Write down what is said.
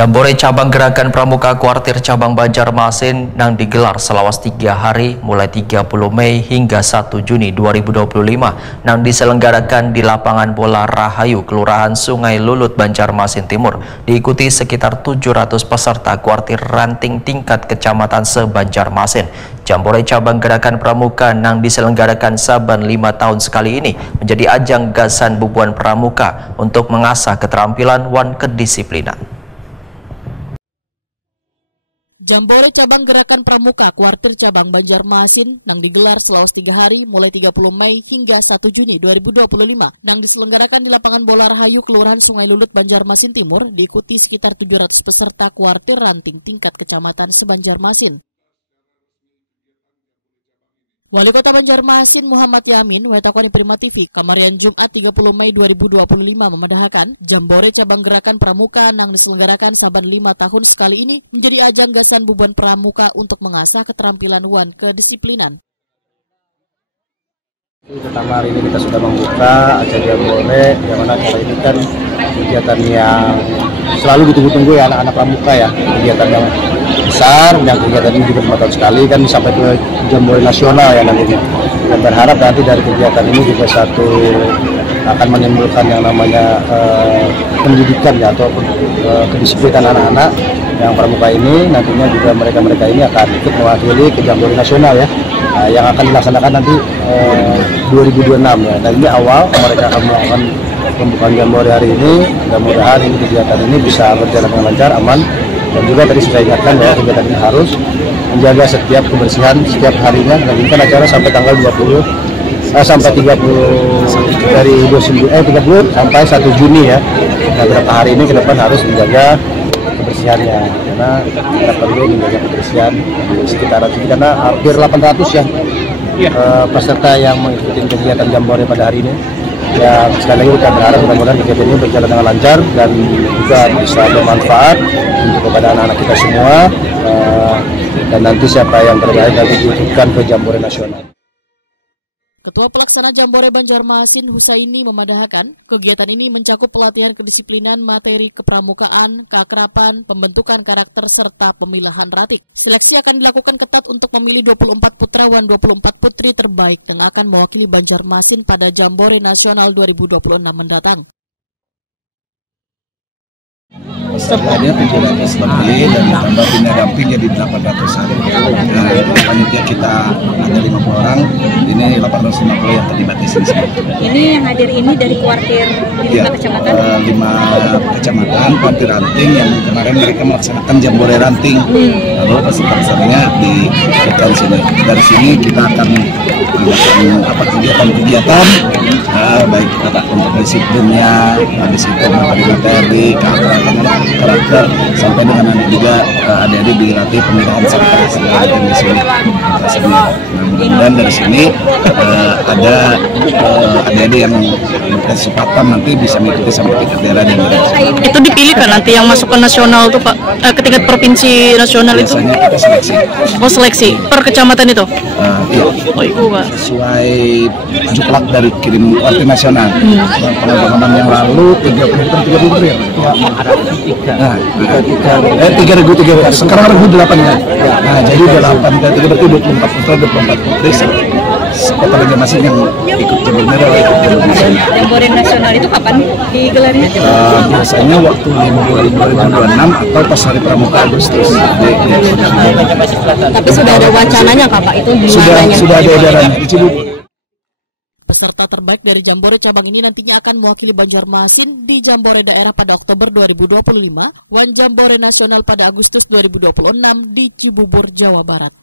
Jambore Cabang Gerakan Pramuka Kuartir Cabang Banjarmasin yang digelar selawas 3 hari mulai 30 Mei hingga 1 Juni 2025 yang diselenggarakan di lapangan bola Rahayu, Kelurahan Sungai Lulut, Banjarmasin Timur, diikuti sekitar 700 peserta kuartir ranting tingkat kecamatan se-Banjarmasin. Jambore Cabang Gerakan Pramuka yang diselenggarakan saban 5 tahun sekali ini menjadi ajang gasan bubuan pramuka untuk mengasah keterampilan wan kedisiplinan. Jambore Cabang Gerakan Pramuka Kuartir Cabang Banjarmasin yang digelar selawas 3 hari mulai 30 Mei hingga 1 Juni 2025 yang diselenggarakan di lapangan bola Rahayu, Kelurahan Sungai Lulut, Banjarmasin Timur, diikuti sekitar 700 peserta kuartir ranting tingkat kecamatan se-Banjarmasin. Wali Kota Banjarmasin Muhammad Yamin, Wetakoni Prima TV, Kamarian Jumat 30 Mei 2025 memedahkan Jambore Cabang Gerakan Pramuka yang diselenggarakan saban 5 tahun sekali ini menjadi ajang gasan bubuan pramuka untuk mengasah keterampilan wan kedisiplinan. Pertama hari ini kita sudah membuka acara Jambore, yang mana acara ini kan kegiatan yang selalu ditunggu-tunggu ya anak-anak pramuka ya, kegiatan yang besar, dan kegiatan ini juga 5 tahun sekali kan sampai ke Jambore nasional ya nantinya. Dan berharap nanti dari kegiatan ini juga satu akan menimbulkan yang namanya pendidikan ya atau kedisiplinan anak-anak yang pramuka ini. Nantinya juga mereka ini akan ikut mewakili ke Jambore nasional ya, yang akan dilaksanakan nanti 2026 ya. Dan ini awal mereka akan melakukan pembukaan Jambore hari ini. Mudah-mudahan ini kegiatan ini bisa berjalan dengan lancar, aman. Dan juga tadi saya ingatkan bahwa kegiatan ini harus menjaga setiap kebersihan setiap harinya. Dan ini kan acara sampai tanggal 30 dari 30 sampai 1 Juni ya. Nah, beberapa hari ini ke depan harus menjaga kebersihannya, karena kita perlu menjaga kebersihan di sekitaran sini, karena hampir 800 ya peserta yang mengikuti kegiatan Jambore pada hari ini. Ya, sekali lagi kita berharap mudah-mudahan kegiatan ini berjalan dengan lancar dan juga bisa bermanfaat untuk kepada anak-anak kita semua, dan nanti siapa yang terbaik nanti diikutkan ke Jambore nasional. Ketua Pelaksana Jambore Banjarmasin Husaini memadahkan kegiatan ini mencakup pelatihan kedisiplinan, materi kepramukaan, keakraban, pembentukan karakter, serta pemilahan ratik. Seleksi akan dilakukan ketat untuk memilih 24 putra dan 24 putri terbaik dan akan mewakili Banjarmasin pada Jambore Nasional 2026 mendatang. Pesertanya 700 lebih dan ditambah bina damping jadi 800-an. Panitia kita ada 50 orang, ini 850 yang terlibat di sini. Ini yang hadir ini dari kuartir di 5 kecamatan? 5 kecamatan, kuartir ranting yang kemarin mereka melaksanakan Jambore ranting. Lalu peserta-pesertanya di sini. Dari sini kita akan melakukan kegiatan-kegiatan baik untuk disiplinnya, habis itu materi, karakter, sampai dengan nanti juga adik-adik dilatih pemilihan serta di sini. Dan dari sini ada adik-adik yang berkesempatan nanti bisa mengikuti sampai tingkat daerah dan daerah. Itu dipilih kan nanti yang masuk ke nasional tuh Pak, ke tingkat provinsi nasional itu? Biasanya kita seleksi. Oh, seleksi per kecamatan itu? Iya. Oh itu Pak. Sesuai juklak dari kirim kuartir nasional. Pengalaman yang lalu 30 ya. Nah, 3.000 sekarang 8 ya. Nah, jadi 8 berarti 24 putra 24 putri. Kota Banjarmasin yang ikut Jambore nasional itu kapan digelarnya? Biasanya waktu mulai 2026 atau pas hari Pramuka Agustus. Tapi sudah ada wacananya Pak itu di mananya? Sudah ada edarannya di Cibubur. Peserta terbaik dari Jambore cabang ini nantinya akan mewakili Banjarmasin di Jambore daerah pada Oktober 2025, Wan Jambore nasional pada Agustus 2026 di Cibubur, Jawa Barat.